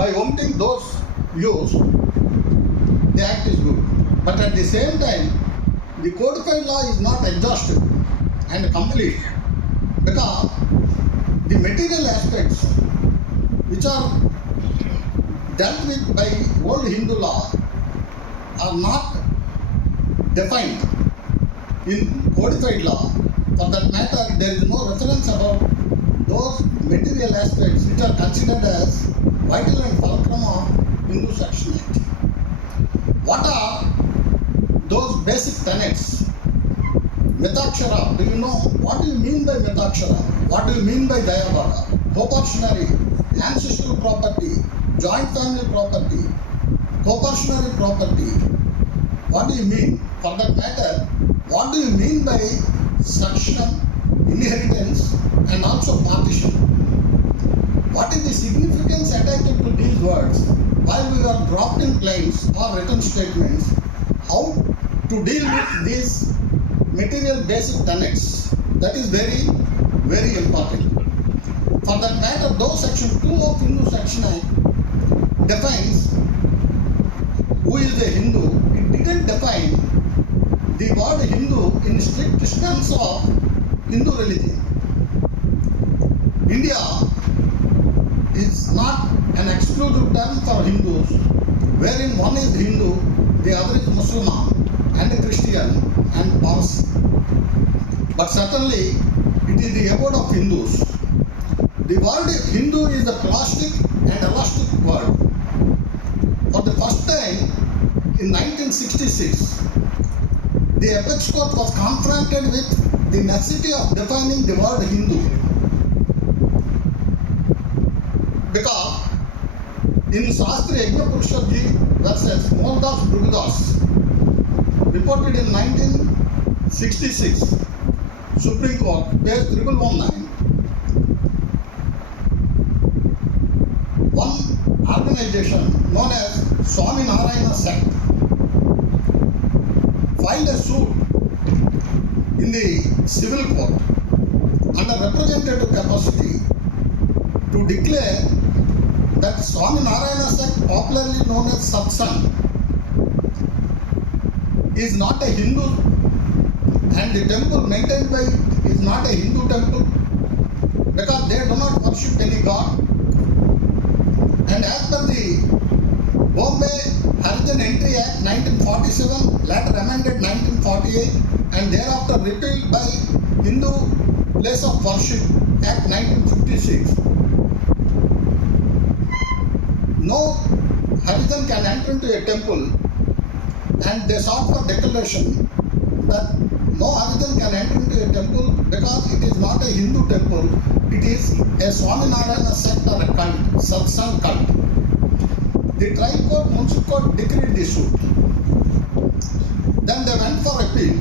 by omitting those views, the act is good. But at the same time, the codified law is not exhaustive and complete, because the material aspects which are dealt with by old Hindu law are not defined in codified law. For that matter, there is no reference about those material aspects which are considered as vital and fulcrum of Hindu Succession Act. What are those basic tenets? Mitakshara, do you know what do you mean by Mitakshara? What do you mean by Dayabhara? Proportionary, ancestral property, joint family property, proportionary property. What do you mean? For that matter, what do you mean by succession, inheritance, and also partition? What is the significance attached to these words while we are drafting claims or written statements? How to deal with these material basic tenets? That is very, very important. For that matter, though Section 2 of Hindu Succession Act defines who is a Hindu, it didn't define the word Hindu in strict sense of Hindu religion. India is not an exclusive term for Hindus, wherein one is Hindu, the other is Muslim and Christian and Parsi. But certainly, it is the abode of Hindus. The word Hindu is a plastic and elastic word. For the first time in 1966, the Apex Court was confronted with the necessity of defining the word Hindu. Because in Shastri Yajnapurushadji versus Mohandas Bhrugudas, reported in 1966, Supreme Court, page 1119, one organization known as Swami Narayana Sect filed a suit in the civil court under representative capacity to declare that Swami Narayana Sect, popularly known as Satsang, is not a Hindu, and the temple maintained by it is not a Hindu temple, because they do not worship any god. And as per the Bombay Harijan Entry Act 1947, later amended 1948, and thereafter repealed by Hindu Place of Worship Act 1956, no Harijan can enter into a temple, and they sought for declaration that no Harijan can enter into a temple because it is not a Hindu temple, it is a Swaminarayana sect or a cult, Satsang cult. The trial court, municipal court decreed the suit. Then they went for appeal.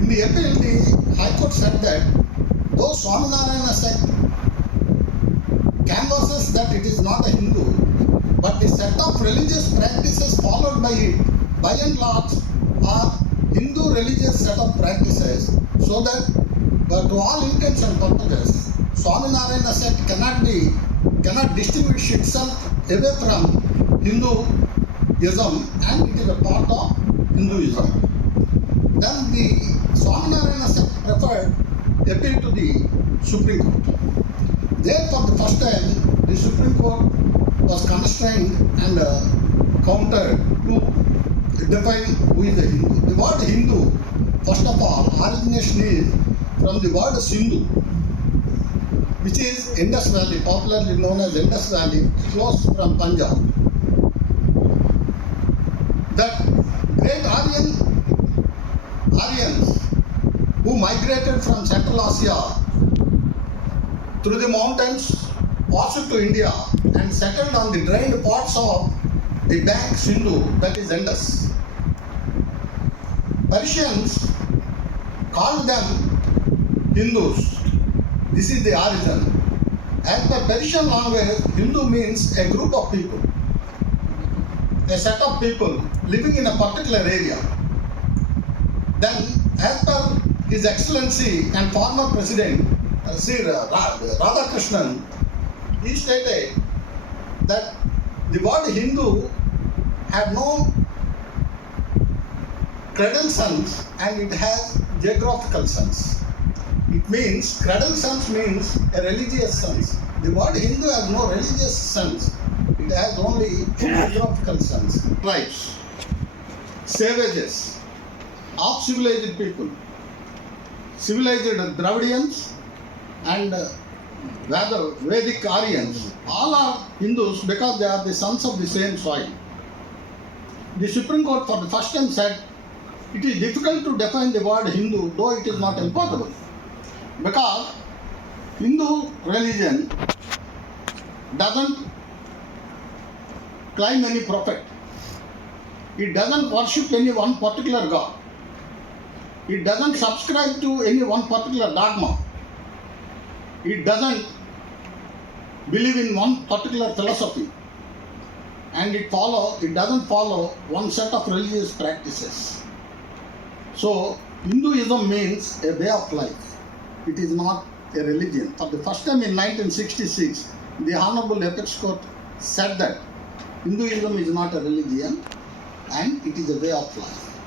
In the appeal, the High Court said that though Swaminarayana sect canvasses that it is not a Hindu, but the set of religious practices followed by it, by and large, are Hindu religious set of practices, so that to all intents and purposes, Swaminarayana sect cannot distinguish itself away from Hinduism, and it is a part of Hinduism. Then the Swaminarayana sect preferred appeal to the Supreme Court. There, for the first time, the Supreme Court was constrained and countered to define who is a Hindu. The word Hindu, first of all, origination is from the word Sindhu, which is Indus Valley, popularly known as Indus Valley, flows from Punjab. That great Aryans who migrated from Central Asia through the mountains, passed to India and settled on the drained parts of the bank Sindhu, that is Indus. Persians called them Hindus. This is the origin. As per Persian language, Hindu means a group of people, a set of people living in a particular area. Then, as per His Excellency and former President Sri Radhakrishnan, he stated that the word Hindu had no cradle sense and it has geographical sense. It means, cradle sense means a religious sense. The word Hindu has no religious sense. It has only geographical sense. Tribes, savages, half civilized people, civilized Dravidians and Vedic Aryans, all are Hindus because they are the sons of the same soil. The Supreme Court for the first time said it is difficult to define the word Hindu, though it is not impossible, because Hindu religion doesn't claim any prophet. It doesn't worship any one particular god. It doesn't subscribe to any one particular dogma. It doesn't believe in one particular philosophy. And it doesn't follow one set of religious practices. So, Hinduism means a way of life. It is not a religion. For the first time in 1966, the Honorable Apex Court said that Hinduism is not a religion and it is a way of life.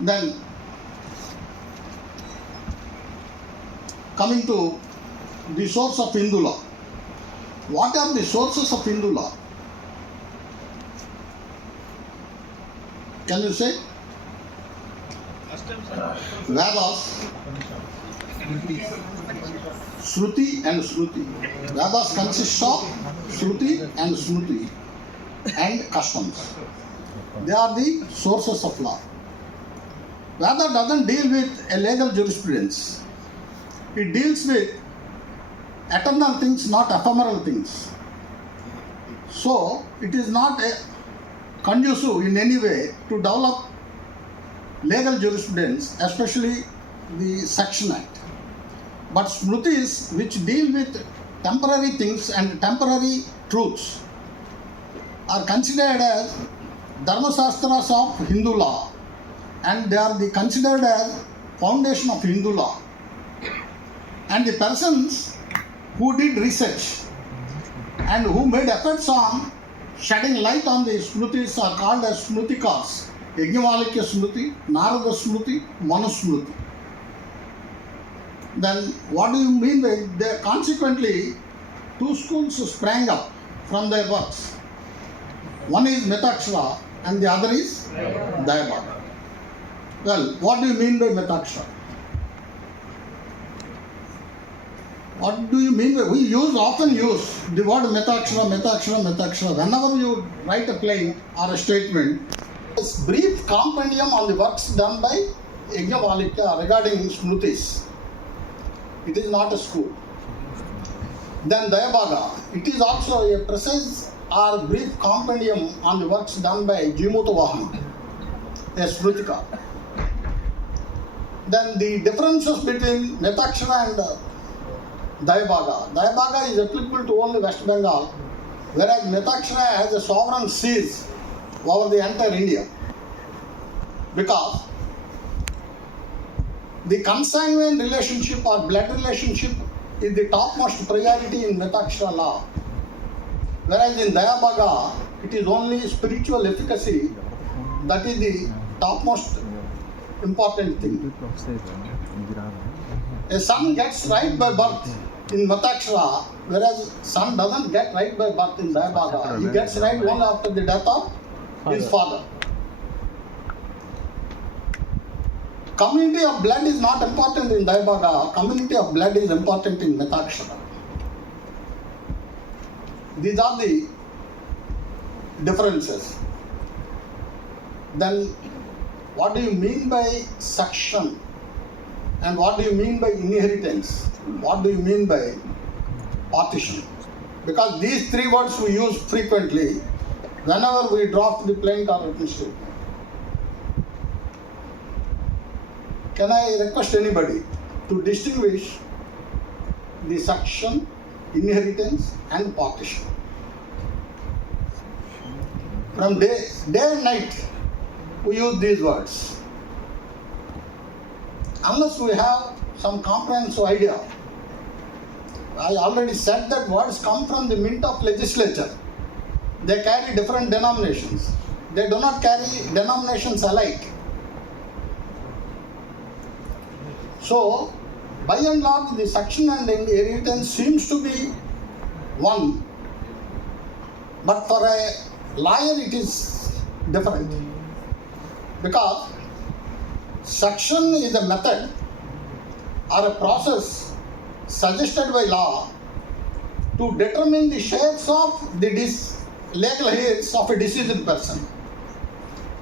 Then, coming to the source of Hindu law. What are the sources of Hindu law? Can you say? Vedas, Shruti and Smruti. Vedas consists of Shruti and Smruti and customs. They are the sources of law. Veda doesn't deal with a legal jurisprudence. It deals with eternal things, not ephemeral things. So, it is not conducive in any way to develop legal jurisprudence, especially the Section Act. But Smrutis, which deal with temporary things and temporary truths, are considered as Dharmasastras of Hindu law, and they are considered as foundation of Hindu law. And the persons who did research and who made efforts on shedding light on the Smrutis are called as Smrutikas. Yajnavalkya Smruti, Narada Smruti, Manu Smruti. Then what do you mean by that? Consequently, two schools sprang up from their works. One is Mitakshara and the other is Dayabhaga. Well, what do you mean by Mitakshara? What do you mean by, we often use the word Mitakshara. Whenever you write a plain or a statement, it's brief compendium on the works done by Yajnavalkya regarding Smrutis. It is not a school. Then Dayabhaga, it is also a precise or brief compendium on the works done by Jimutavahana, a Smrutika. Then the differences between Mitakshara and Dayabhaga. Dayabhaga is applicable to only West Bengal, whereas Mitakshara has a sovereign seize over the entire India. Because the consanguine relationship or blood relationship is the topmost priority in Mitakshara law. Whereas in Dayabhaga, it is only spiritual efficacy that is the topmost important thing. A son gets right by birth in Mitakshara, whereas son doesn't get right by birth in Dayabhaga. He gets right only after the death of his father. Community of blood is not important in Dayabhaga. Community of blood is important in Mitakshara. These are the differences. Then, what do you mean by succession? And what do you mean by inheritance? What do you mean by partition? Because these three words we use frequently whenever we draft the plain or written statement. Can I request anybody to distinguish the succession, inheritance and partition? From day and night we use these words. Unless we have some comprehensive idea I already said that words come from the mint of legislature. They carry different denominations. They do not carry denominations alike. So, by and large, the suction and inheritance seems to be one, but for a lawyer it is different, because suction is a method or a process suggested by law to determine the shares of the legal heirs of a deceased person,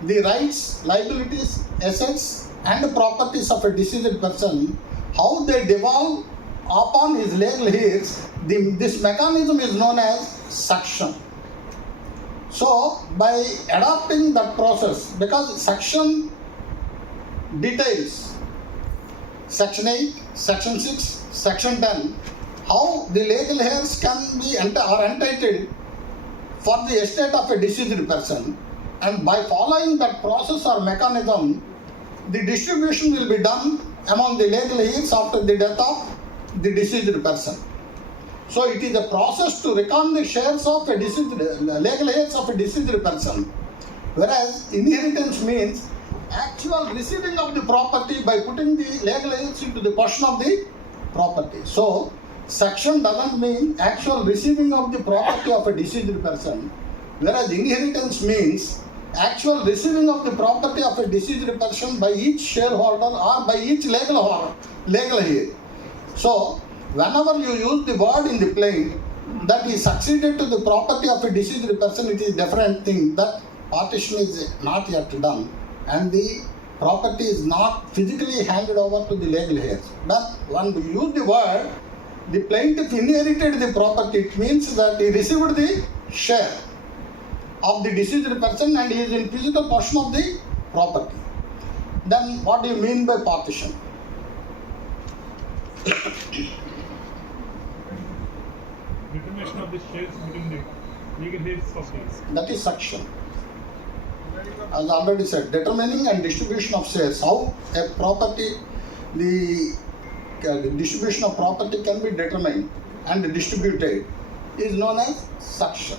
the rights, liabilities, assets and properties of a deceased person, how they devolve upon his legal heirs. This mechanism is known as suction. So, by adopting that process, because suction details Section 8, Section 6, Section 10, how the legal heirs can be are entitled for the estate of a deceased person, and by following that process or mechanism, the distribution will be done among the legal heirs after the death of the deceased person. So it is a process to reckon the shares of a deceased, legal heirs of a deceased person, whereas inheritance means actual receiving of the property by putting the legal heirs into the possession of the property. So suction doesn't mean actual receiving of the property of a deceased person, whereas inheritance means actual receiving of the property of a deceased person by each shareholder or by each legal heir. So whenever you use the word in the plain that is succeeded to the property of a deceased person, it is a different thing. That partition is not yet done and the property is not physically handed over to the legal heirs. But when we use the word, the plaintiff inherited the property, it means that he received the share of the deceased person and he is in physical possession of the property. Then what do you mean by partition? Determination of the shares within the legal heirs of the. That is suction. As I already said, determining and distribution of shares, how a property, the distribution of property can be determined and distributed is known as suction.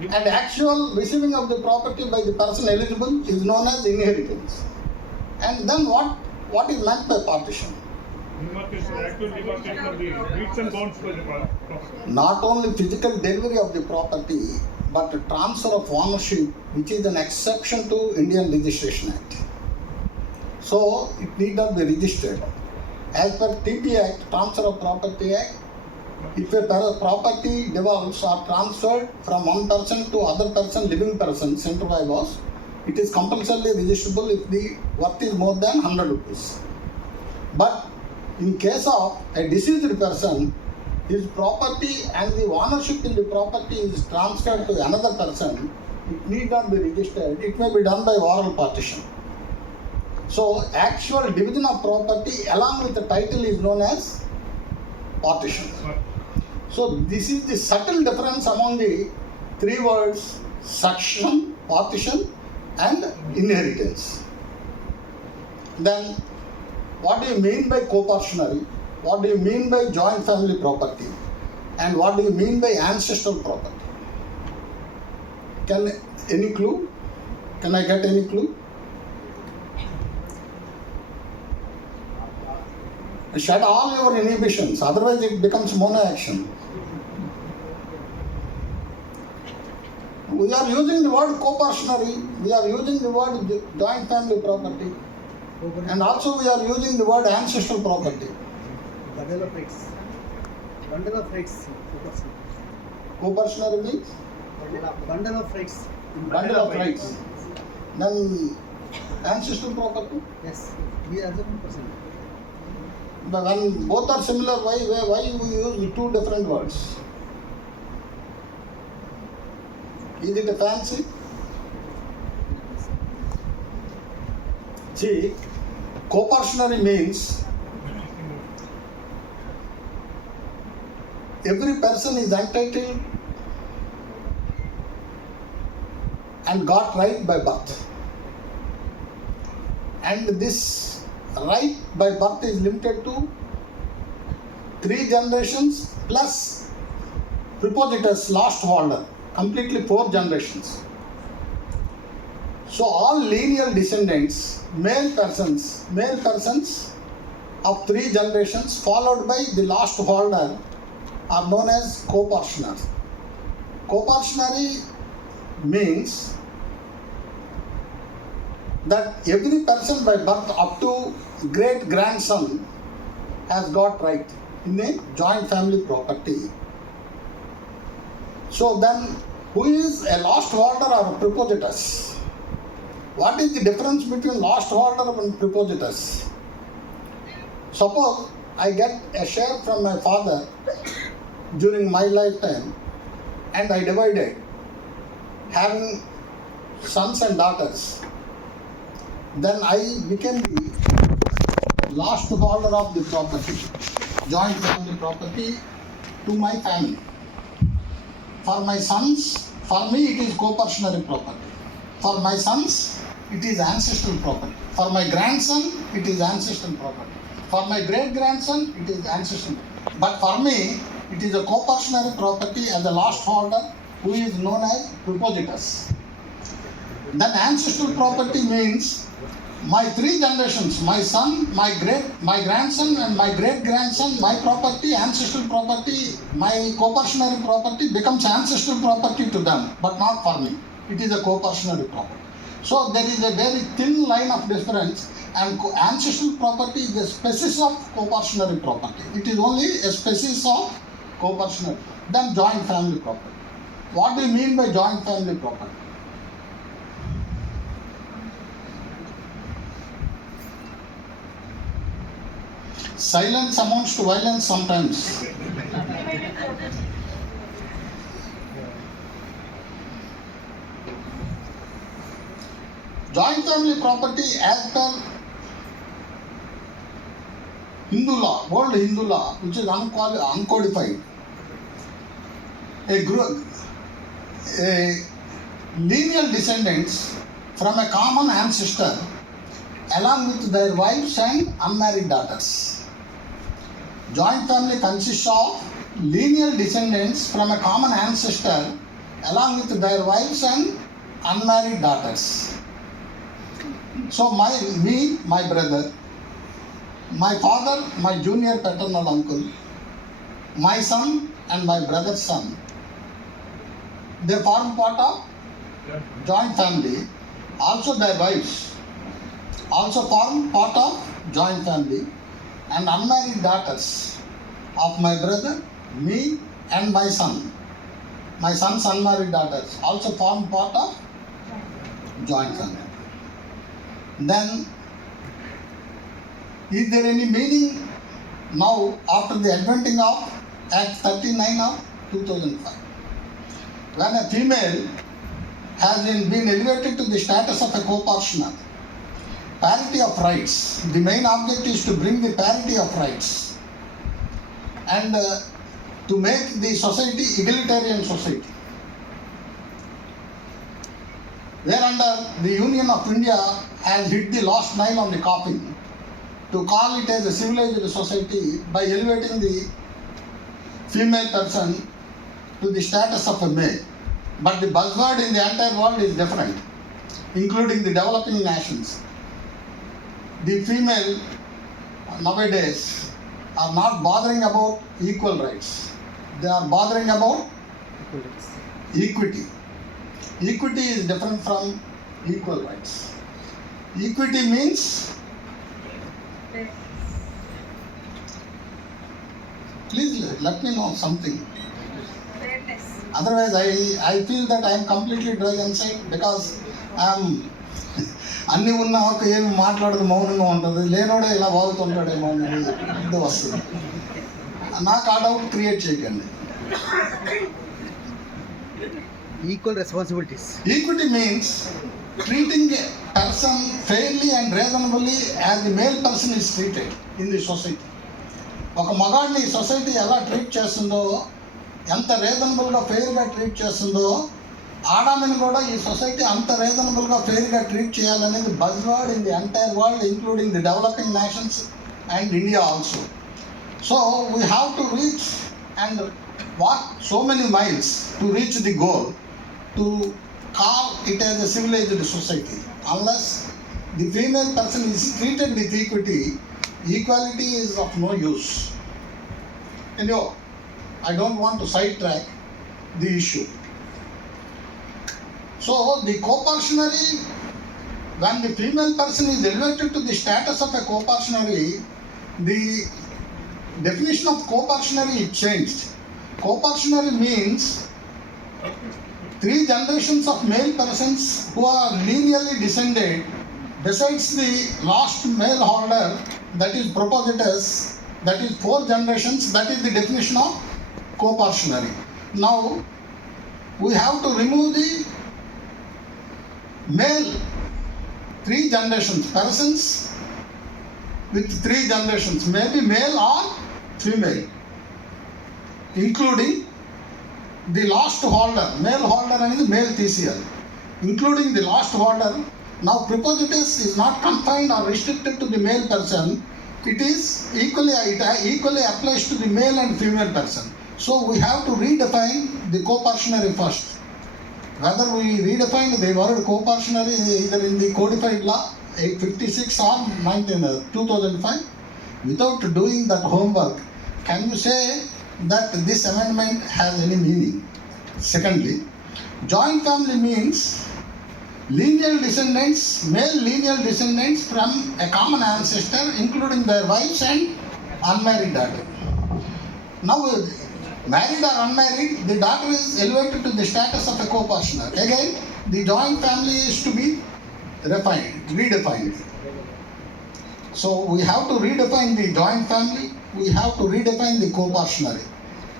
And actual receiving of the property by the person eligible is known as inheritance. And then what is meant by partition? Demarcation, actual demarcation of the deeds and bonds for the property. Not only physical delivery of the property, but transfer of ownership, which is an exception to Indian Registration Act. So it need not be registered. As per TP Act, Transfer of Property Act, if a property devolves or transferred from one person to other person, living person, center by was, it is compulsorily registrable if the worth is more than 100 rupees. But in case of a deceased person, his property and the ownership in the property is transferred to another person, it need not be registered. It may be done by oral partition. So actual division of property along with the title is known as partition. So this is the subtle difference among the three words: suction, partition and inheritance. Then what do you mean by co-portionary? What do you mean by joint family property? And what do you mean by ancestral property? Any clue? Can I get any clue? Shut all your inhibitions, otherwise it becomes mono-action. We are using the word co-portionary, we are using the word joint family property, and also we are using the word ancestral property. Bundle of rights. Bundle of rights. Co-portionary means? Bundle of rights. Bundle of rights. Then ancestral property? Yes. We are the person. But when both are similar, why we use two different words? Is it a fancy? See, co-portionary means every person is entitled and got right by birth. And this right by birth is limited to 3 generations plus prepositus last holder, completely 4 generations. So all lineal descendants, male persons of 3 generations followed by the last holder are known as copartner. Copartnary means that every person by birth up to great grandson has got right in a joint family property. So then, who is a last holder or a prepositus? What is the difference between last holder and prepositus? Suppose I get a share from my father during my lifetime and I divided, having sons and daughters. Then I became the last holder of the property, joint family property, to my family. For my sons, for me it is copartnary property. For my sons, it is ancestral property. For my grandson, it is ancestral property. For my great grandson, it is ancestral. But for me, it is a copartnary property as the last holder, who is known as prepositus. Then ancestral property means my 3 generations, my son, my grandson and my great grandson, my property, ancestral property, my copartnary property becomes ancestral property to them, but not for me. It is a copartnary property. So there is a very thin line of difference, and ancestral property is a species of copartnary property. It is only a species of copartnary. Then joint family property. What do you mean by joint family property? Silence amounts to violence sometimes. Joint family property as per Hindu law, world Hindu law, which is uncodified. A lineal descendants from a common ancestor along with their wives and unmarried daughters. Joint family consists of lineal descendants from a common ancestor along with their wives and unmarried daughters. So my brother, my father, my junior paternal uncle, my son and my brother's son, they form part of joint family. Also their wives also form part of joint family, and unmarried daughters of my brother, me and my son. My son's unmarried daughters also form part of joint family. Then, is there any meaning now after the adventing of Act 39 of 2005? When a female has been elevated to the status of a copartner, parity of rights, the main object is to bring the parity of rights and to make the society egalitarian society. Whereunder the Union of India has hit the last nail on the coffin to call it as a civilized society by elevating the female person to the status of a male. But the buzzword in the entire world is different, including the developing nations. The female nowadays are not bothering about equal rights. They are bothering about equity. Equity is different from equal rights. Equity means, please let me know something. Otherwise I feel that I am completely dry inside because I am అన్నీ ఉన్న ఒక ఏమి మాట్లాడదు మౌనంగా ఉంటుంది, లేనోడే ఇలా బాగుతుంటాడేమో అనేది ఇది వస్తుంది. నాకు ఆ డౌట్ క్రియేట్ చేయకండి. Equal responsibilities. Equity means treating a person fairly and reasonably as the male person is treated in the society. ఒక మగాడిని సొసైటీ ఎలా ట్రీట్ చేస్తుందో, ఎంత రీజనబుల్గా ఫెయిర్గా ట్రీట్ చేస్తుందో, ఆడామిని కూడా ఈ సొసైటీ అంత రీజనబుల్గా ఫెయిర్గా ట్రీట్ చేయాలనేది buzzword in the entire world, including the developing nations and India also. So we have to reach and walk so many miles to reach the goal to call it as a civilized society. Unless the female person is treated with equity, equality is of no use. Anyhow, I don't want to sidetrack the issue. So the co-portionary, when the female person is elevated to the status of a co-portionary, the definition of co-portionary is changed. Co-portionary means 3 generations of male persons who are linearly descended besides the last male holder, that is propositus, that is 4 generations, that is the definition of co-portionary. Now we have to remove the male 3 generations, persons with 3 generations, maybe male or female, including the last holder, male holder and male TCL, including the last holder. Now prepositus is not confined or restricted to the male person. It equally applies to the male and female person. So we have to redefine the co-portionary first. Whether we redefine the word co-portionary either in the codified law 856 or 2005, without doing that homework, can you say that this amendment has any meaning? Secondly, joint family means lineal descendants, male lineal descendants from a common ancestor, including their wives and unmarried daughter. Now, married or unmarried, the daughter is elevated to the status of a co-portioner. Again, the joint family is to be redefined. So we have to redefine the joint family, we have to redefine the co-portionary,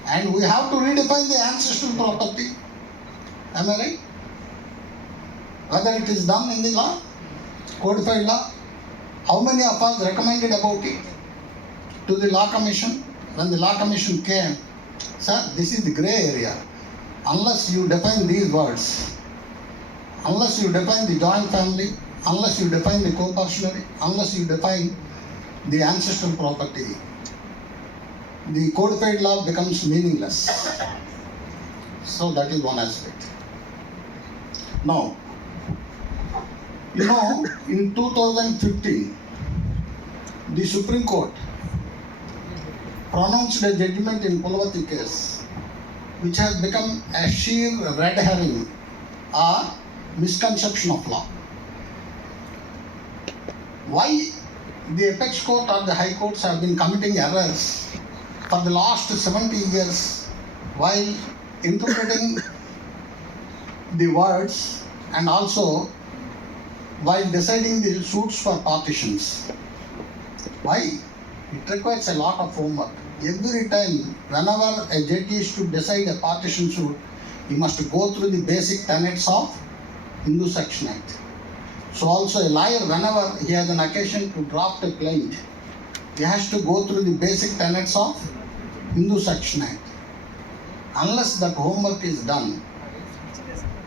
and we have to redefine the ancestral property. Am I right? Whether it is done in the law, codified law, how many of us recommended about it to the law commission? When the law commission came, sir, this is the grey area. Unless you define these words, unless you define the joint family, unless you define the co-portionary, unless you define the ancestral property, the codified law becomes meaningless. So that is one aspect. Now, you know, in 2015, the Supreme Court pronounced a judgment in Pulavati case, which has become a sheer red herring or misconception of law. Why the apex court or the high courts have been committing errors for the last 70 years while interpreting the words and also while deciding the suits for partitions. Why? It requires a lot of homework. Every time, whenever a judge is to decide a partition suit, he must go through the basic tenets of Hindu Section Act. So also a lawyer, whenever he has an occasion to draft a plaint, he has to go through the basic tenets of Hindu Section Act. Unless that homework is done,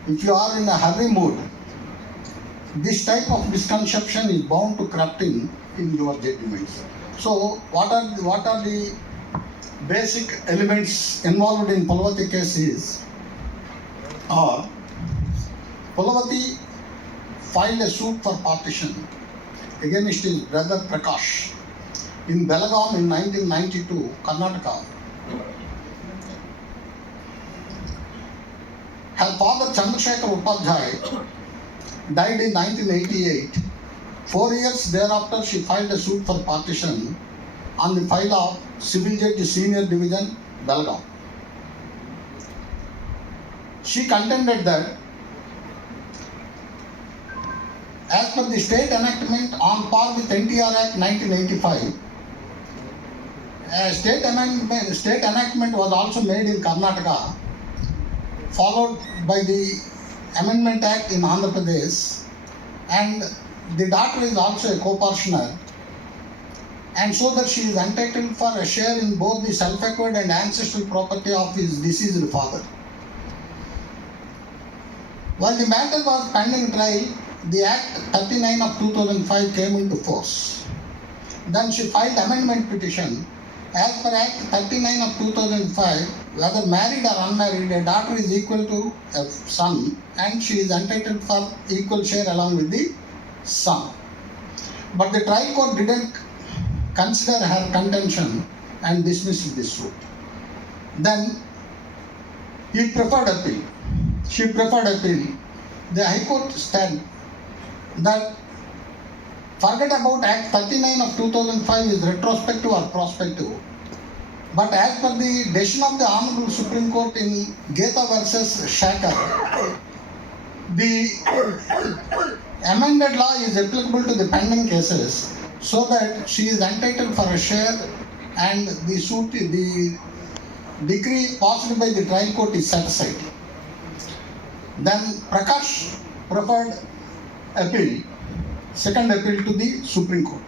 if you are in a hurry mood, this type of misconception is bound to creep in your judgments. So what are the basic elements involved in Pulavati case is, Pulavati filed a suit for partition against his brother Prakash in Belgaum in 1992, Karnataka. Her father Chandrasekhar Upadhyay died in 1988. 4 years thereafter, she filed a suit for partition on the file of Civil Judge Senior Division, Belgaum. She contended that as per the state enactment on par with NTR Act 1985, a state enactment was also made in Karnataka, followed by the Amendment Act in Andhra Pradesh, and the daughter is also a co-portioner, and so that she is entitled for a share in both the self-acquired and ancestral property of his deceased father. While the matter was pending trial, the Act 39 of 2005 came into force. Then she filed amendment petition as per Act 39 of 2005, whether married or unmarried, a daughter is equal to a son and she is entitled for equal share along with the son. But the trial court didn't consider her contention and dismissed this suit. Then he preferred appeal. She preferred appeal. The High Court said that forget about Act 39 of 2005 is retrospective or prospective. But as per the decision of the Honorable Supreme Court in Geta versus Shaker, the amended law is applicable to the pending cases so that she is entitled for a share and the suit, the decree passed by the trial court is set aside. Then Prakash preferred appeal, second appeal to the Supreme Court.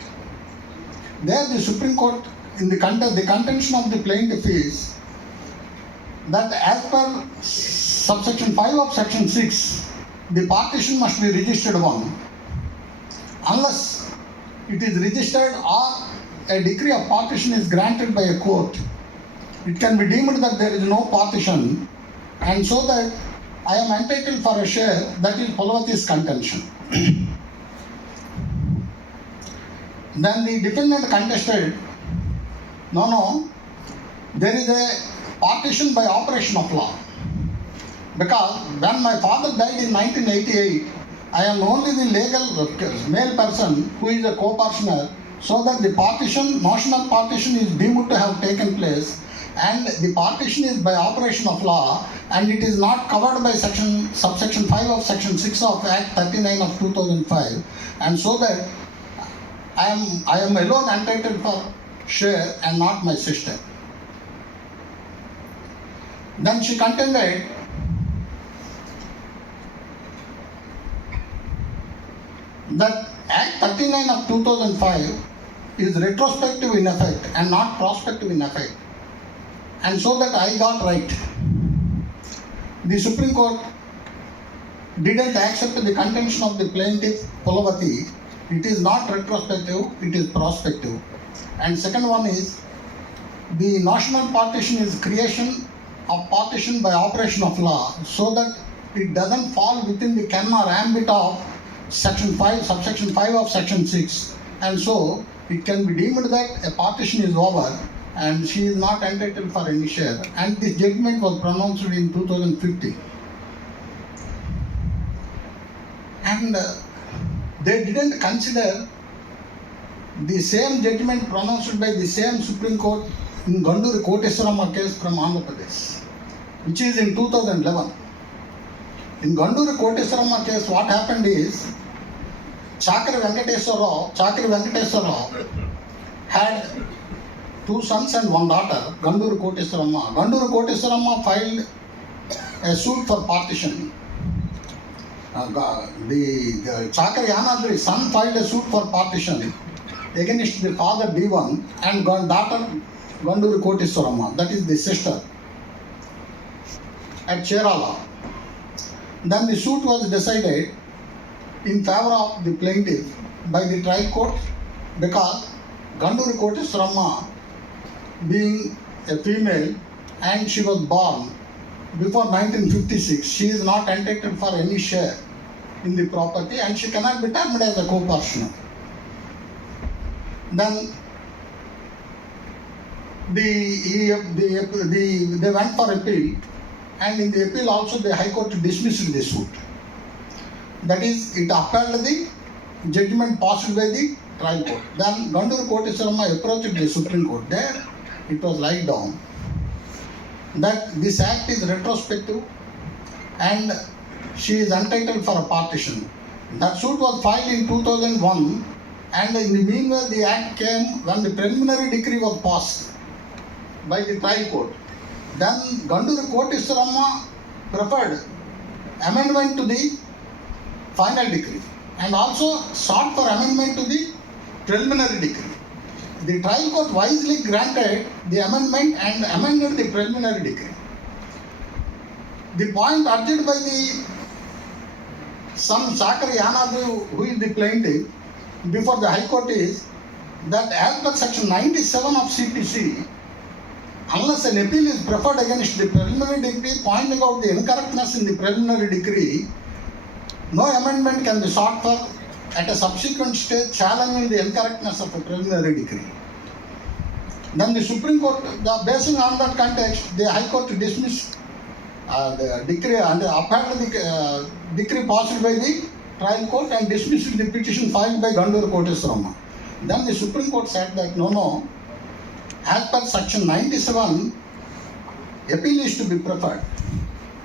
There the Supreme Court, in the contention of the plaintiff is that as per subsection 5 of section 6, the partition must be registered one. Unless it is registered or a decree of partition is granted by a court, it can be deemed that there is no partition, and so that I am entitled for a share. That is Palavati's contention. Then the defendant contested, no, there is a partition by operation of law. Because when my father died in 1988, I am only the legal male person who is a co-partner, so that the partition, notional partition is deemed to have taken place, and the partition is by operation of law, and it is not covered by subsection 5 of section 6 of Act 39 of 2005, and so that I am alone entitled for share and not my sister. Then she contended that Act 39 of 2005 is retrospective in effect and not prospective in effect, and so that I got right. The Supreme Court didn't accept the contention of the plaintiff Palavati. It is not retrospective, it is prospective. And second one is, the notional partition is creation of partition by operation of law, so that it doesn't fall within the ken or ambit of section 5, subsection 5 of section 6, and so it can be deemed that a partition is over and she is not entitled for any share. And this judgment was pronounced in 2015. And they didn't consider the same judgment pronounced by the same Supreme Court in Ganduri Koteswaramma case from Andhra Pradesh, which is in 2011. In Ganduri Koteswaramma case, what happened is, Chakri Venkateswara Rao had 2 sons and 1 daughter, Ganduri Koteswaramma. Ganduri Koteswaramma filed a suit for partition. The Chakri Yanadri son filed a suit for partition against the father D1 and daughter Ganduri Koteswaramma, that is the sister, at Cherala. Then the suit was decided in favor of the plaintiff by the trial court, because Ganduri Koteswaramma, being a female and she was born before 1956, she is not entitled for any share in the property and she cannot be termed as a co-partner. Then they went for appeal, and in the appeal also the High Court dismissed the suit. That is, it upheld the judgment passed by the trial court. Then Ganduri Koteswaramma approached the Supreme Court. There it was laid down that this act is retrospective and she is entitled for a partition. That suit was filed in 2001, and in the meanwhile the act came when the preliminary decree was passed by the trial court. Then Ganduri Koteswaramma preferred amendment to the final decree and also sought for amendment to the preliminary decree. The trial court wisely granted the amendment and amended the preliminary decree. The point urged by the son Chakri Yanadri, who is the plaintiff, before the High Court is that as per section 97 of CPC, unless an appeal is preferred against the preliminary decree pointing out the incorrectness in the preliminary decree, no amendment can be sought for at a subsequent stage challenging the incorrectness of a preliminary decree. Then the Supreme Court, basing on that context, the High Court dismissed the decree and upheld the decree passed by the trial court and dismissed the petition filed by Ganduru Koteswarama. Then the Supreme Court said that no, as per section 97, appeal is to be preferred.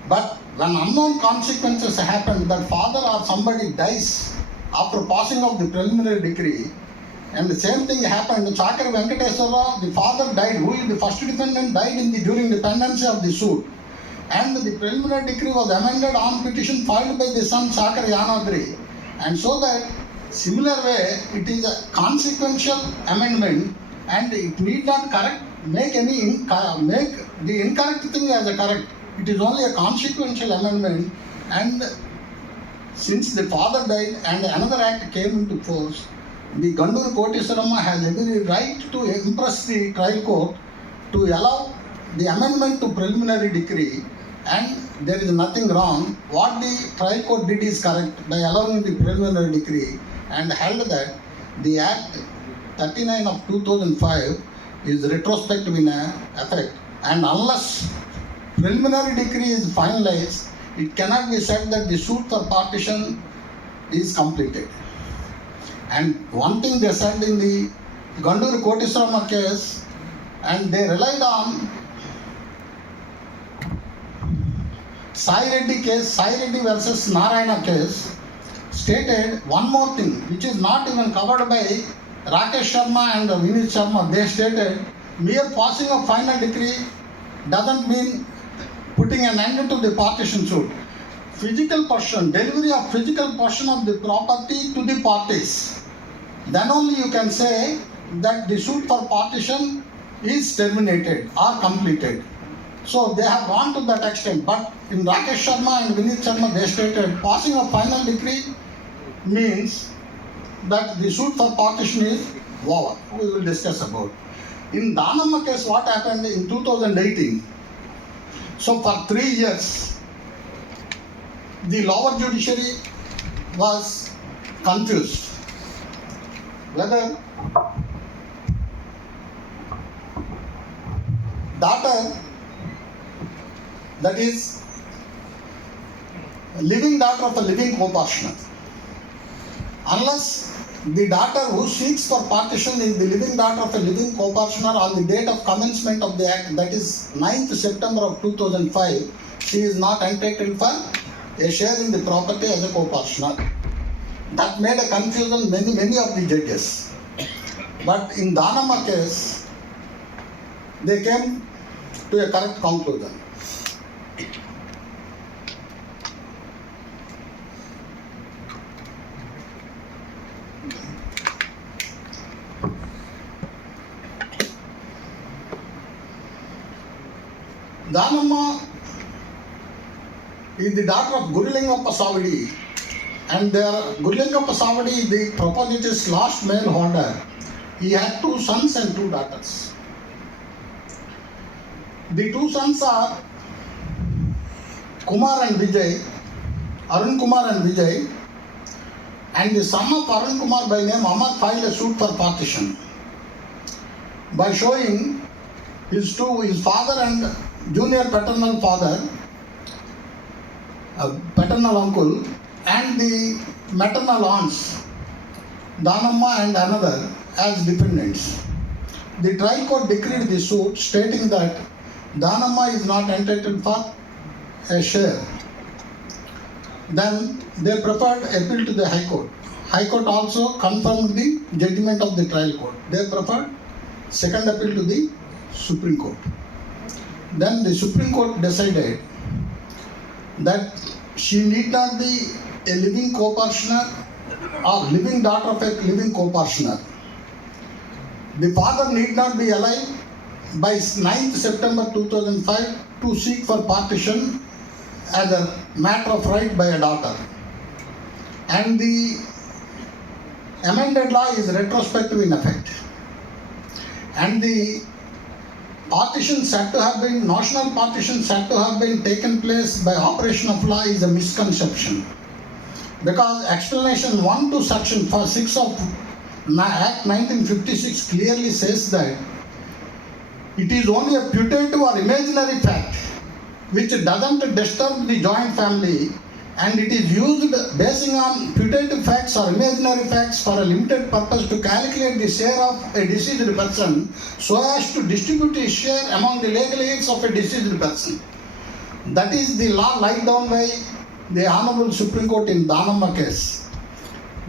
But when unknown consequences happen, that father or somebody dies after passing of the preliminary decree, and the same thing happened, Chakra Venkateswara, the father died, who is the first defendant, died during the pendency of the suit. And the preliminary decree was amended on petition filed by the son Chakra Yanadri. And so that similar way, it is a consequential amendment and it need not make the incorrect thing as a correct. It is only a consequential amendment, and since the father died and another act came into force, the Ganduru Koteswarama has every right to impress the trial court to allow the amendment to preliminary decree, and there is nothing wrong. What the trial court did is correct by allowing the preliminary decree, and held that the Act 39 of 2005 is retrospective in effect, and unless preliminary decree is finalized, it cannot be said that the suit for partition is completed. And one thing they said in the Ganduru Koteswarama case, and they relied on Sai Reddy case, Sai Reddy versus Narayana case, stated one more thing, which is not even covered by Rakesh Sharma and Vinit Sharma. They stated mere passing of final decree doesn't mean putting an end to the partition suit. Physical possession, delivery of physical possession of the property to the parties, then only you can say that the suit for partition is terminated or completed. So they have gone to that extent. But in Rakesh Sharma and Vinit Sharma, they stated passing of final decree means that the suit for partition is over. We will discuss about. In Danamma case, what happened in 2018? So for 3 years, the lower judiciary was confused whether daughter, that is living daughter of a living co-partner, unless the daughter who seeks for partition is the living daughter of a living co-partner on the date of commencement of the act, that is 9th September of 2005, she is not entitled for a share in the property as a co-partner. That made a confusion many of the judges. But in Danamma case, they came to a correct conclusion. Danamma is the daughter of Gurulingappa Savadi, and Gurulingappa Savadi, the propositor's last male holder. He had 2 sons and 2 daughters. The 2 sons are Kumar and Vijay, Arun Kumar and Vijay, and the son of Arun Kumar by name Amar filed a suit for partition by showing his father and junior paternal father, paternal uncle, and the maternal aunts, Danamma and another, as defendants. The trial court decreed the suit, stating that Danamma is not entitled for a share. Then they preferred appeal to the High Court. High Court also confirmed the judgment of the trial court. They preferred second appeal to the Supreme Court. Then the Supreme Court decided that she need not be a living co-partner or living daughter of a living co-partner. The father need not be alive by 9th September 2005 to seek for partition as a matter of right by a daughter. And the amended law is retrospective in effect. And the partition said to have been, national partition said to have been taken place by operation of law is a misconception. Because explanation 1 to section 6 of Act 1956 clearly says that it is only a putative or imaginary fact which doesn't disturb the joint family, and it is used basing on putative facts or imaginary facts for a limited purpose to calculate the share of a deceased person so as to distribute his share among the legal heirs of a deceased person. That is the law laid down by the Honorable Supreme Court in Danamma case.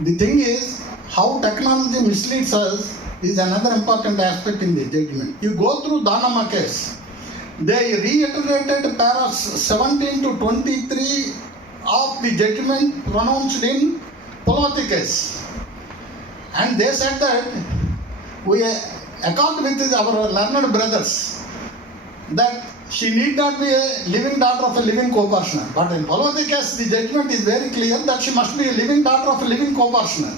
The thing is, how technology misleads us is another important aspect in the judgment. You go through Danamma case, they reiterated paras 17 to 23 of the judgment pronounced in Pulavati case. And they said that we accord with our learned brothers that she need not be a living daughter of a living co-partner. But in Pulavati case, the judgment is very clear that she must be a living daughter of a living co-partner.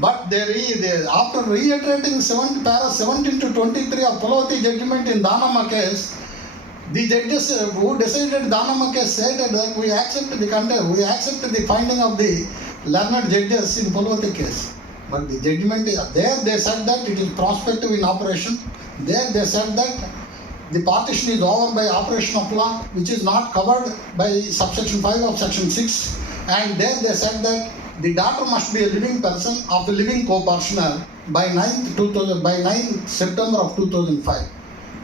But after reiterating paras 17 to 23 of Pulavati judgment in Danamma case, the judges who decided Danamma case said that we accept the finding of the learned judges in Pulavati case. But the judgment is there, they said that it is prospective in operation. There they said that the partition is over by operation of law, which is not covered by subsection 5 of section 6. And there they said that the daughter must be a living person of a living co-partner by 9th September of 2005.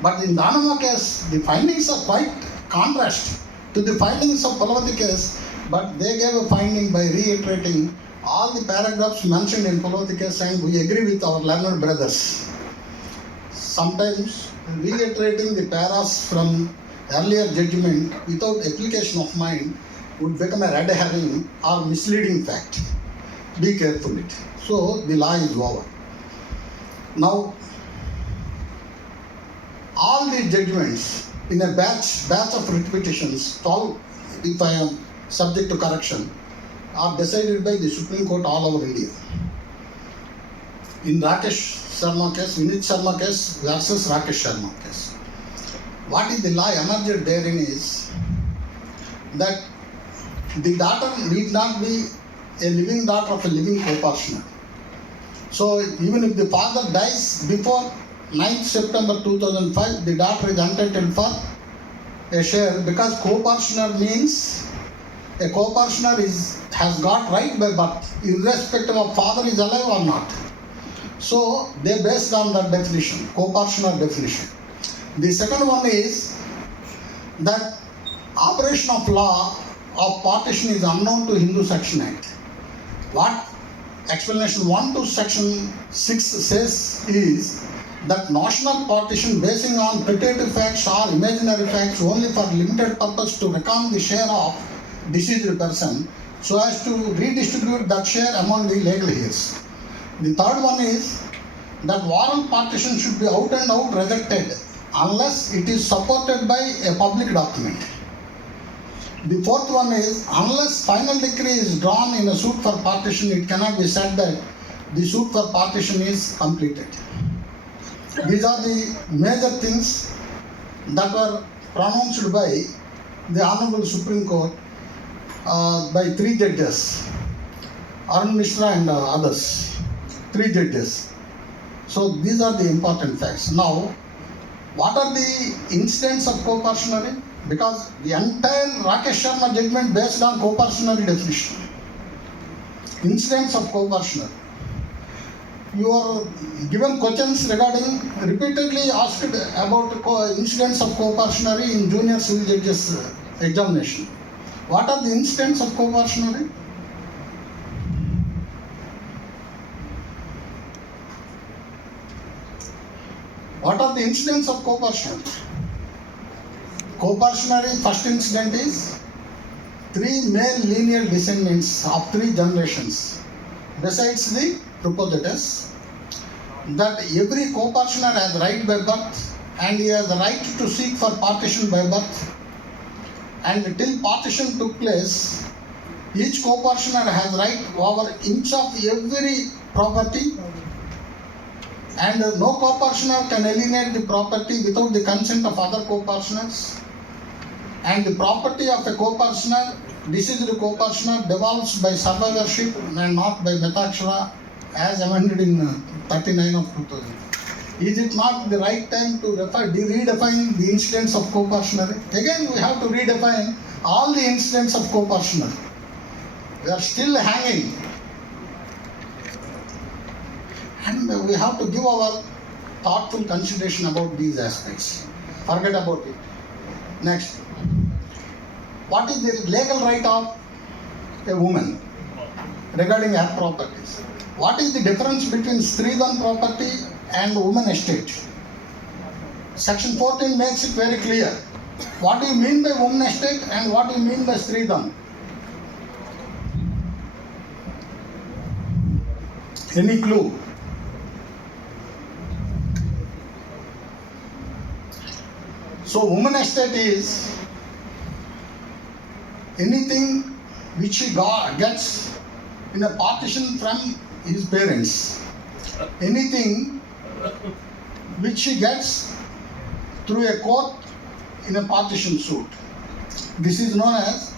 But in Danamma case, the findings are quite contrast to the findings of Pulavati case, but they gave a finding by reiterating all the paragraphs mentioned in Pulavati case, and we agree with our learned brothers. Sometimes reiterating the paras from earlier judgment without application of mind would become a red herring or misleading fact. Be careful it. So the law is over. Now, all the judgments in a batch of repetitions, 12, if I am subject to correction, are decided by the Supreme Court all over India. In Rakesh Sharma case, Vinit Sharma case versus Rakesh Sharma case. What is the law emerged therein is that the daughter need not be a living daughter of a living co-partner. So even if the father dies before 9th September 2005, the daughter is entitled for a share, because co-partner means a co-partner has got right by birth, irrespective of father is alive or not. So they based on that definition, co-partner definition. The second one is that operation of law of partition is unknown to Hindu Section Act. What explanation 1 to section 6 says is that national partition basing on putative facts or imaginary facts only for limited purpose to reckon the share of deceased person so as to redistribute that share among the legal heirs. The third one is that moral partition should be out and out rejected unless it is supported by a public document. The fourth one is, unless final decree is drawn in a suit for partition, it cannot be said that the suit for partition is completed. These are the major things that were pronounced by the Honorable Supreme Court by 3 judges, Arun Mishra and others, 3 judges. So these are the important facts. Now, what are the incidents of co-partnership? Because the entire Rakesh Sharma judgment based on co-partnership definition. Incidents of co-partnership. You are given questions regarding, repeatedly asked about incidents of co-partnership in junior civil judges examination. What are the incidents of co-partnership? What are the incidents of co-partnership? Co-partnership, first incident is 3 male lineal descendants of 3 generations, besides the propositors, that every co-partner has right by birth and he has the right to seek for partition by birth, and till partition took place, each co-partner has right over inch of every property, And no co-partner can alienate the property without the consent of other co-partners. And the property of a co-partner, deceased co-partner, devolves by survivorship and not by Betakshara as amended in 39 of 2000. Is it not the right time to redefine the incidents of co-partner? Again, we have to redefine all the incidents of co-partner. We are still hanging. And we have to give our thoughtful consideration about these aspects. Forget about it. Next. What is the legal right of a woman regarding her properties? What is the difference between Stridhan property and woman estate? Section 14 makes it very clear. What do you mean by woman estate and what do you mean by Stridhan? Any clue? So woman estate is anything which he gets in a partition from his parents. Anything which he gets through a court in a partition suit. This is known as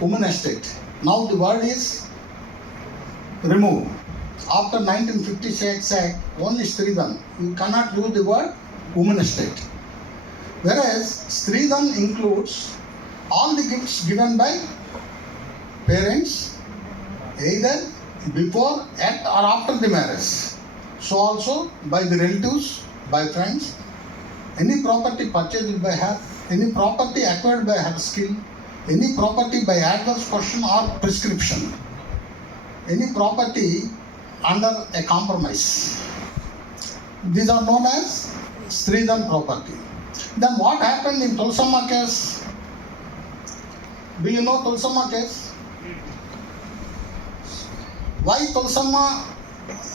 woman estate. Now the word is removed. After 1956 Act, only Stridhan. You cannot use the word woman estate. Whereas Stridhan includes all the gifts given by parents, either before, at or after the marriage. So also by the relatives, by friends, any property purchased by her, any property acquired by her skill, any property by adverse question or prescription, any property under a compromise. These are known as Stridhan property. Then what happened in Tulsamma case? Do you know Tulsamma case? Why Tulsamma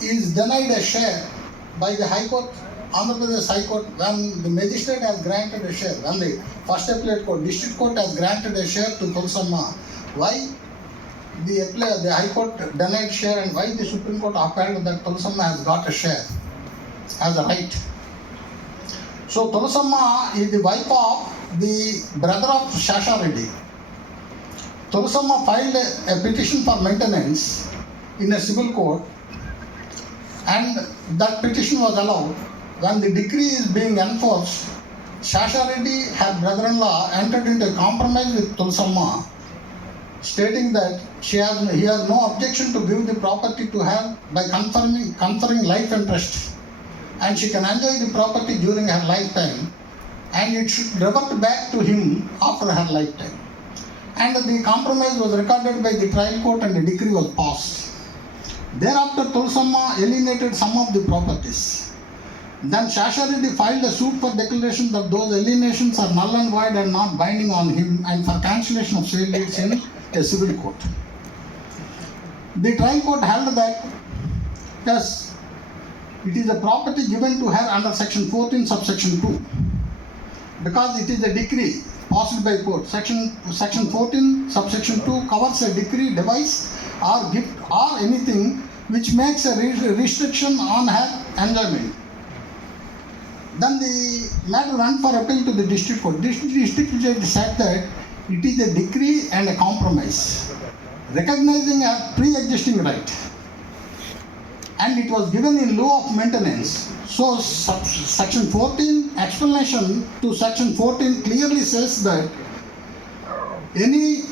is denied a share by the High Court, Andhra Pradesh High Court, when the magistrate has granted a share, when the first appellate court, district court has granted a share to Tulsamma? Why the High Court denied share and why the Supreme Court upheld that Tulsamma has got a share as a right? So Tulsamma is the wife of the brother of Shasha Reddy. Tulsamma filed a petition for maintenance in a civil court, and that petition was allowed. When the decree is being enforced, Shasha Reddy, her brother-in-law, entered into a compromise with Tulsamma, stating that he has no objection to give the property to her by conferring life interest, and she can enjoy the property during her lifetime, and it should revert back to him after her lifetime. And the compromise was recorded by the trial court and the decree was passed. Thereafter, Tulsamma alienated some of the properties. Then Shasha Reddy filed a suit for declaration that those alienations are null and void and not binding on him, and for cancellation of sale deeds in a civil court. The trial court held that, yes, it is a property given to her under section 14 subsection 2, because it is a decree passed by court. Section 14 subsection 2 covers a decree, device or gift or anything which makes a restriction on her enjoyment. Then the matter went for appeal to the district court. District judge said that it is a decree and a compromise, recognizing a pre-existing right, and it was given in lieu of maintenance. So section 14 explanation to section 14 clearly says that any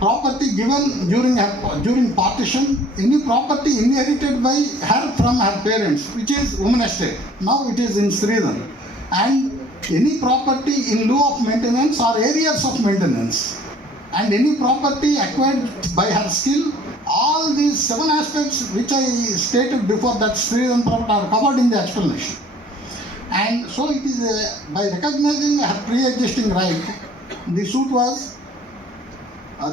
property given during partition, any property inherited by her from her parents, which is woman estate, now it is in Stridhan, and any property in lieu of maintenance or areas of maintenance, and any property acquired by her skill, all these 7 aspects which I stated before that Stridhan property are covered in the explanation. And so it is by recognizing her pre-existing right, the suit was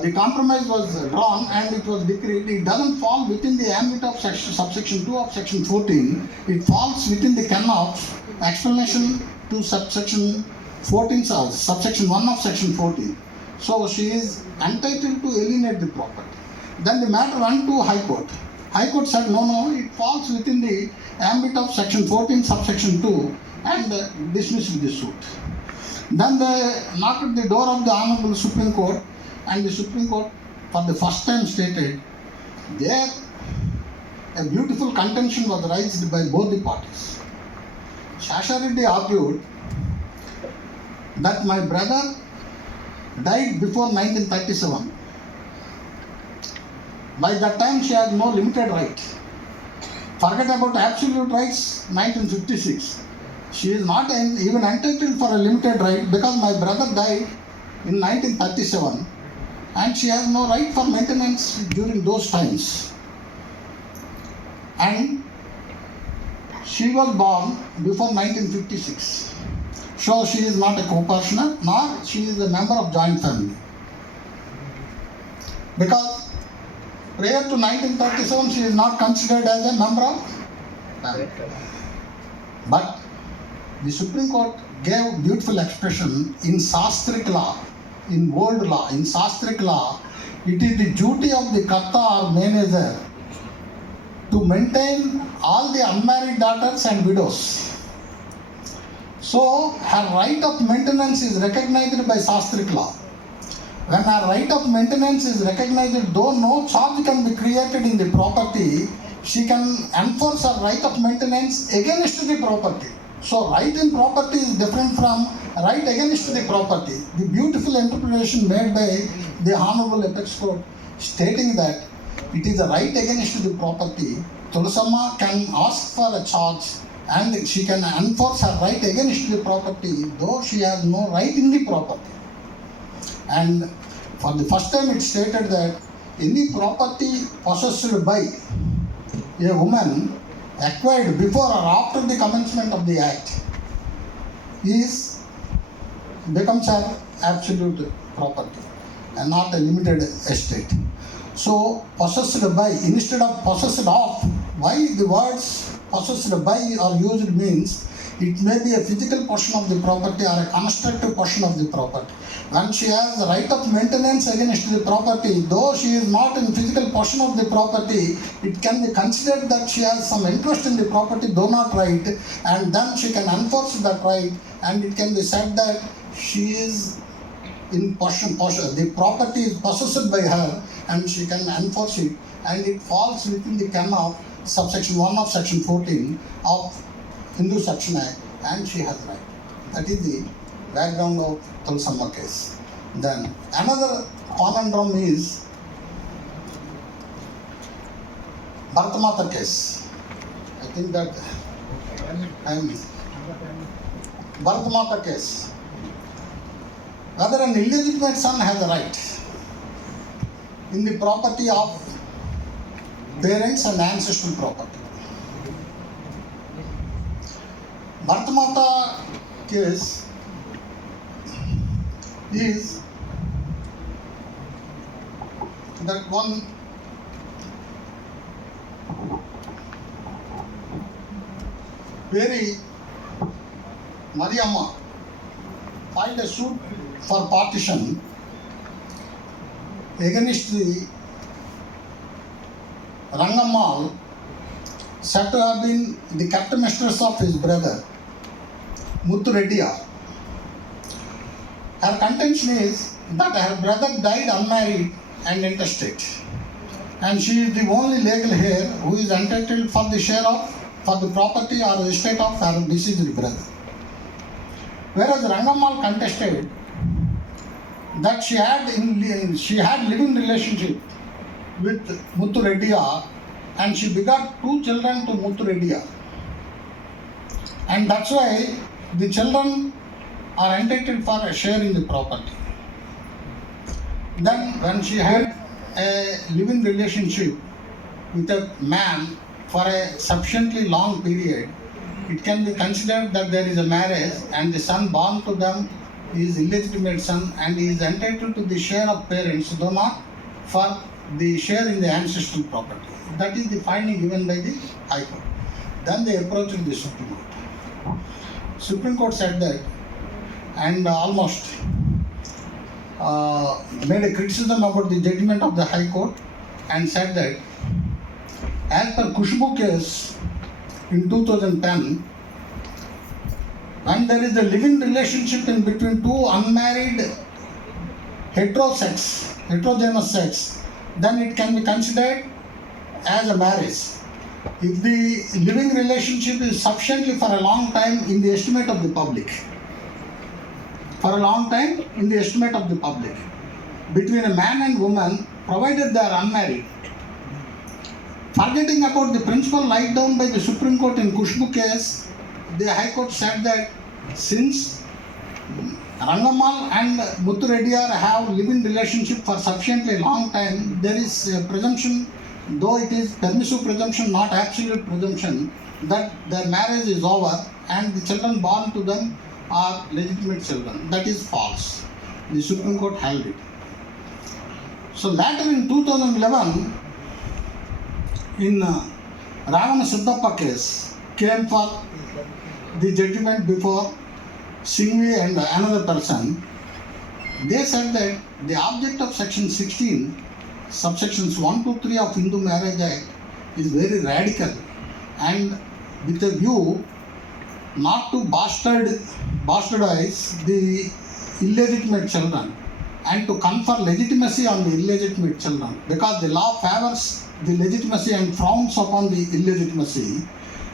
the compromise was drawn and it was decreed. It doesn't fall within the ambit of subsection 2 of section 14. It falls within the ken of explanation to subsection 14, subsection 1 of section 14. So she is entitled to alienate the property. Then the matter went to High Court. High Court said no, it falls within the ambit of section 14 subsection 2 and dismissed the suit. Then they knocked at the door of the Honorable Supreme Court, and the Supreme Court for the first time stated there a beautiful contention was raised by both the parties. Shasha Reddy argued that my brother died before 1937. By that time she had no limited right. Forget about absolute rights, 1956. She is not even entitled for a limited right because my brother died in 1937 and she has no right for maintenance during those times. And she was born before 1956. So she is not a co-partner, nor she is a member of joint family. Because prior to 1937 she is not considered as a member of family. But the Supreme Court gave beautiful expression in Sastric law, in old law, in Sastric law, it is the duty of the Karta or manager to maintain all the unmarried daughters and widows. So her right of maintenance is recognized by Sastric law. When her right of maintenance is recognized, though no charge can be created in the property, she can enforce her right of maintenance against the property. So right in property is different from right against the property. The beautiful interpretation made by the Honorable Apex Court stating that it is a right against the property. Tulasama can ask for a charge and she can enforce her right against the property though she has no right in the property. And for the first time it stated that any property possessed by a woman acquired before or after the commencement of the act becomes her absolute property and not a limited estate. So possessed by instead of possessed of, why the words possessed by are used means it may be a physical portion of the property or a constructive portion of the property. When she has the right of maintenance against the property, though she is not in physical portion of the property, it can be considered that she has some interest in the property, though not right, and then she can enforce that right, and it can be said that she is in possession, the property is possessed by her, and she can enforce it, and it falls within the ken of subsection 1 of section 14 of Hindu Section Act, and she has right. That is the background of Tulsamma case. Then another conundrum is Bharatamata case. I think that Bharatamata case. Whether an illegitimate son has a right in the property of parents and ancestral property. Bharatamata case is that one very Mariamma filed a suit for partition against the Rangammal said to have been the captain mistress of his brother Muthu Reddyar. Her contention is that her brother died unmarried and intestate, and she is the only legal heir who is entitled for the share of for the property or the estate of her deceased brother. Whereas Rangammal contested that she had living relationship with Muthu Reddyar, and she begot 2 children to Muthu Reddyar, and that's why the children are entitled for a share in the property. Then when she had a living relationship with a man for a sufficiently long period, it can be considered that there is a marriage and the son born to them is illegitimate son and he is entitled to the share of parents, though not for the share in the ancestral property. That is the finding given by the High Court. Then they approached the Supreme Court. Supreme Court said that and almost made a criticism about the judgment of the High Court and said that as per Khushbu case in 2010, when there is a living relationship in between two unmarried heterogeneous sex, then it can be considered as a marriage. If the living relationship is sufficiently for a long time in the estimate of the public, between a man and woman, provided they are unmarried. Forgetting about the principle laid down by the Supreme Court in Khushbu case, the High Court said that since Rangammal and Muthu Reddyar have living relationship for sufficiently long time, there is a presumption, though it is permissive presumption, not absolute presumption, that their marriage is over and the children born to them are legitimate children. That is false. The Supreme Court held it. So later in 2011, in Ravana Siddhappa case, came for the judgment before Singhvi and another person. They said that the object of section 16, subsections 1 to 3 of Hindu Marriage Act is very radical and with a view not to bastardize the illegitimate children and to confer legitimacy on the illegitimate children, because the law favors the legitimacy and frowns upon the illegitimacy.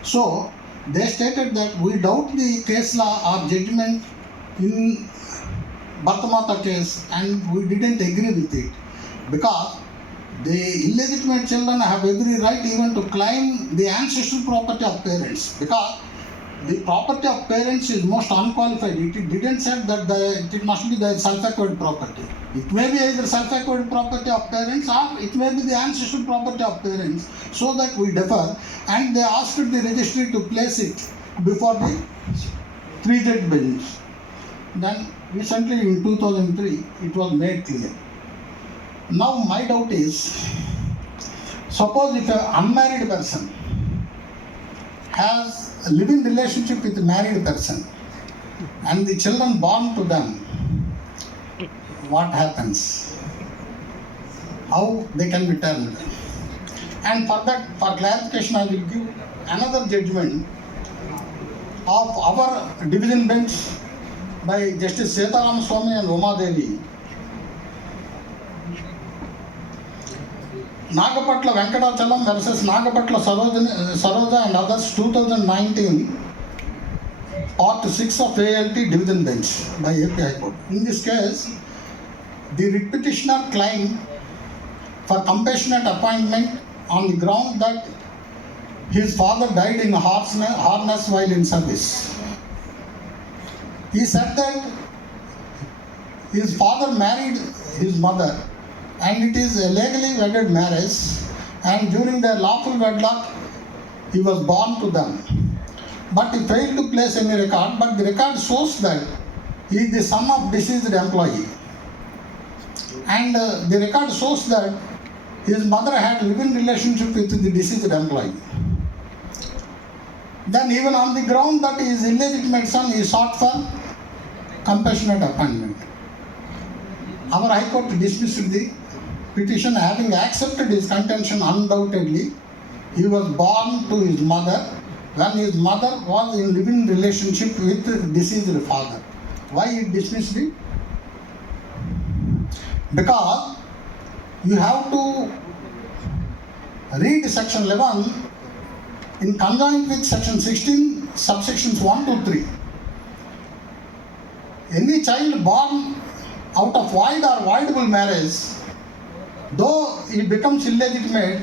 So they stated that we doubt the case law or judgment in Bhartamata case and we didn't agree with it, because the illegitimate children have every right even to claim the ancestral property of parents, because the property of parents is most unqualified. It didn't say that it must be the self-acquired property. It may be either self-acquired property of parents or it may be the ancestral property of parents, so that we defer. And they asked the registry to place it before the 3-judge bench. Then recently in 2003, it was made clear. Now my doubt is, suppose if an unmarried person has a living relationship with a married person and the children born to them, what happens? How they can be termed? And for that, for clarification, I will give another judgment of our division bench by Justice Setaram Swami and Uma Devi. Nagapatla Venkatachalam versus Nagapatla Saroja and others, 2019, Part 6 of ALT Division Bench by AP High Court. In this case, the writ petitioner claimed for compassionate appointment on the ground that his father died in harness while in service. He said that his father married his mother and it is a legally wedded marriage, and during their lawful wedlock he was born to them. But he failed to place any record, but the record shows that he is the son of deceased employee. And the record shows that his mother had living relationship with the deceased employee. Then even on the ground that he is illegitimate son, he sought for compassionate appointment. Our High Court dismissed the petition, having accepted his contention undoubtedly. He was born to his mother when his mother was in living relationship with deceased father. Why he dismissed it? Because you have to read section 11 in conjoint with section 16, subsections 1 to 3. Any child born out of void or voidable marriage, though he becomes illegitimate,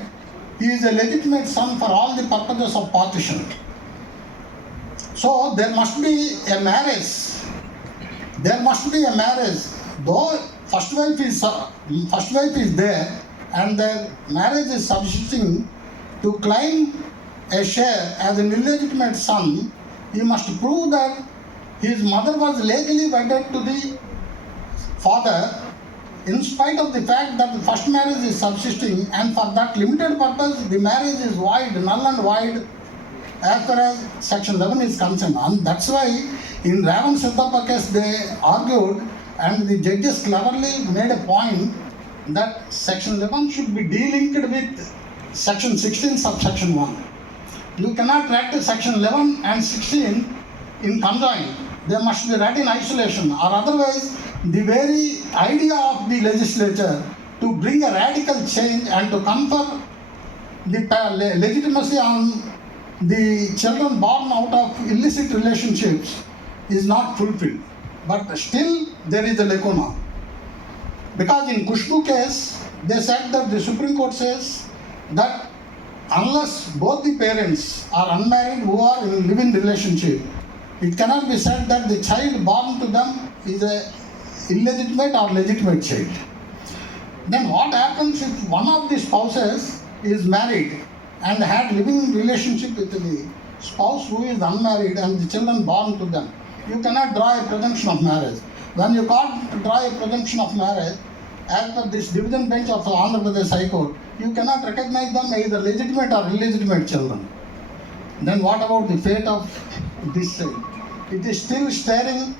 he is a legitimate son for all the purposes of partition. So there must be a marriage. There must be a marriage. Though first wife is there and their marriage is subsisting, to claim a share as an illegitimate son, he must prove that his mother was legally wedded to the father, in spite of the fact that the first marriage is subsisting, and for that limited purpose the marriage is void, null and void as far as section 11 is concerned. And that's why in Ravana Siddhappa case they argued, and the judges cleverly made a point that section 11 should be delinked with section 16 subsection 1. You cannot read section 11 and 16 in conjoint. They must be read in isolation, or otherwise the very idea of the legislature to bring a radical change and to confer the legitimacy on the children born out of illicit relationships is not fulfilled. But still there is a lacuna. Because in Khushbu case, they said that the Supreme Court says that unless both the parents are unmarried who are in living relationship, it cannot be said that the child born to them is a illegitimate or legitimate child. Then what happens if one of the spouses is married and had living relationship with the spouse who is unmarried and the children born to them? You cannot draw a presumption of marriage. When you can't draw a presumption of marriage, as per this division bench of Andhra Pradesh High Court, you cannot recognize them either legitimate or illegitimate children. Then what about the fate of this child? It is still staring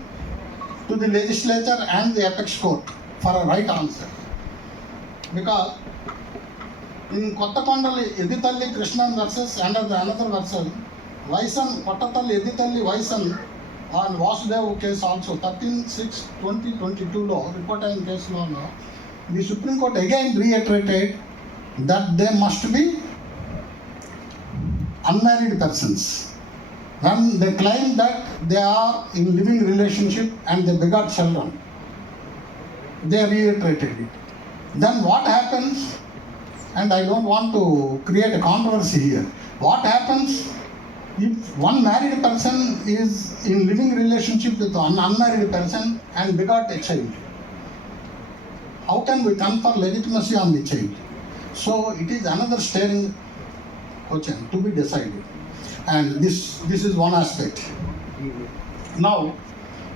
to the legislature and the apex court for a right answer. Because in Kottakondalu Editalli Krishnan versus another versus Vaisan, Kottatalli Editalli Vaisan on Vasudev case also 13/6/2022 law, report and case law, the Supreme Court again reiterated that they must be unmarried persons. When they claim that they are in living relationship and they begot children, they reiterated it. Then what happens, and I don't want to create a controversy here, what happens if one married person is in living relationship with an unmarried person and begot a child? How can we confer legitimacy on the child? So it is another staring question to be decided. And this is one aspect. Now,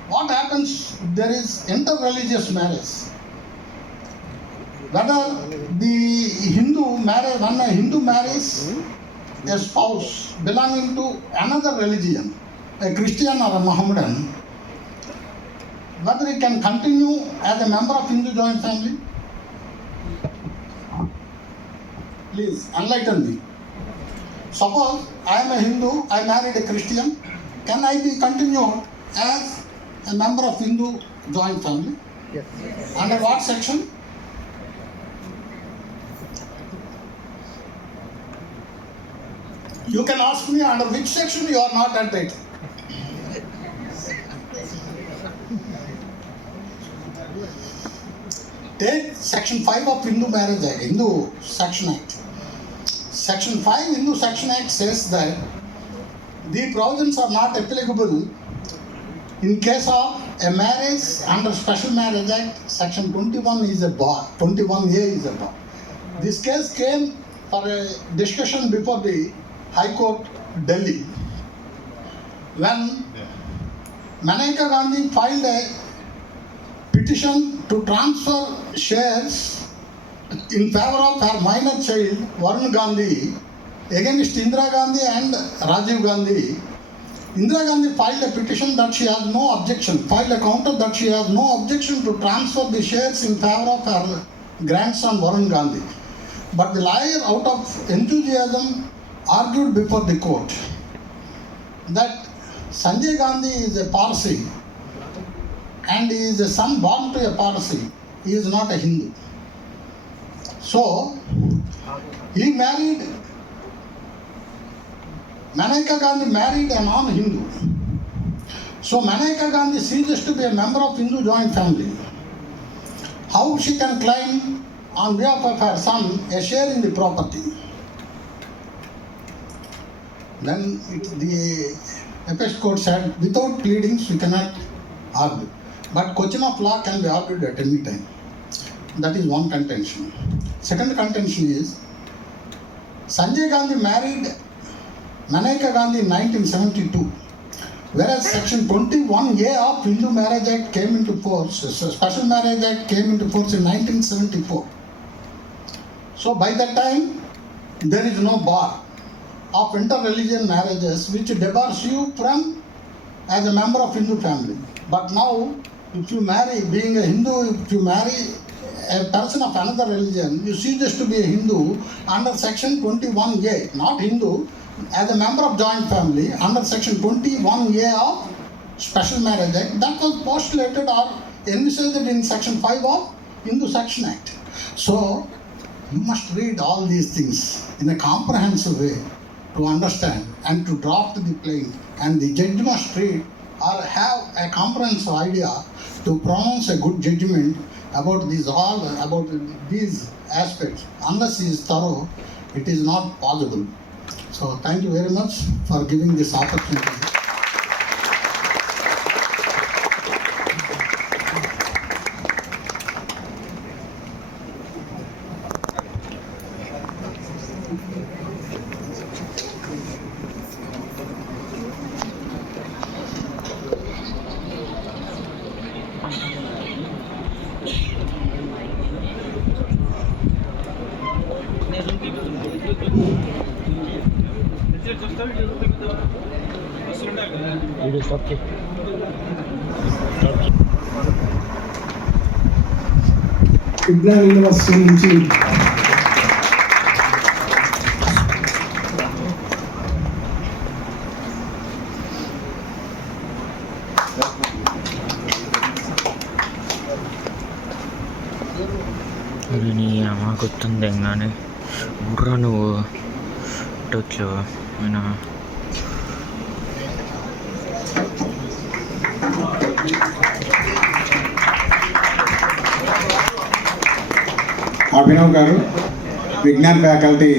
what happens if there is inter-religious marriage? Whether the Hindu marriage, when a Hindu marries a spouse belonging to another religion, a Christian or a Mohammedan, whether he can continue as a member of Hindu joint family? Please enlighten me. Suppose I am a Hindu, I married a Christian, can I be continued as a member of Hindu joint family? Yes. Under what section? You can ask me under which section you are not entitled. Take section 5 of Hindu Marriage Act, Hindu Section Act. Section 5 Hindu Section Act says that the provisions are not applicable in case of a marriage under Special Marriage Act. Section 21 is a bar, 21A is a bar. This case came for a discussion before the High Court, Delhi, when Maneka Gandhi filed a petition to transfer shares in favor of her minor child Varun Gandhi against Indira Gandhi and Rajiv Gandhi. Indira Gandhi filed a petition that she has no objection, filed a counter that she has no objection to transfer the shares in favor of her grandson Varun Gandhi. But the lawyer, out of enthusiasm, argued before the court that Sanjay Gandhi is a Parsi and he is a son born to a Parsi. He is not a Hindu. So, he married, Maneka Gandhi married a non-Hindu. So, Maneka Gandhi ceases to be a member of Hindu joint family. How she can claim on behalf of her son a share in the property? Then the apex court said, without pleadings we cannot argue. But question of law can be argued at any time. That is one contention. Second contention is, Sanjay Gandhi married Maneka Gandhi in 1972, whereas Section 21A of Hindu Marriage Act came into force, Special Marriage Act came into force in 1974. So by that time, there is no bar of inter-religion marriages which debars you from as a member of Hindu family. But now, if you marry, being a Hindu, if you marry a person of another religion, you see this to be a Hindu under section 21A, not Hindu, as a member of joint family under section 21A of Special Marriage Act, that was postulated or envisaged in section 5 of Hindu Section Act. So you must read all these things in a comprehensive way to understand and to draft the plain, and the judge must read or have a comprehensive idea to pronounce a good judgment about these aspects. Unless he is thorough, it is not possible. So thank you very much for giving this opportunity. Vignan university నుంచి ఇది నీ అమ్మ గుర్తుంది కానీ ఊర్రా నువ్వు ఇటు వచ్చావు అయినా అభినవ్ గారు విజ్ఞాన్ ఫ్యాకల్టీ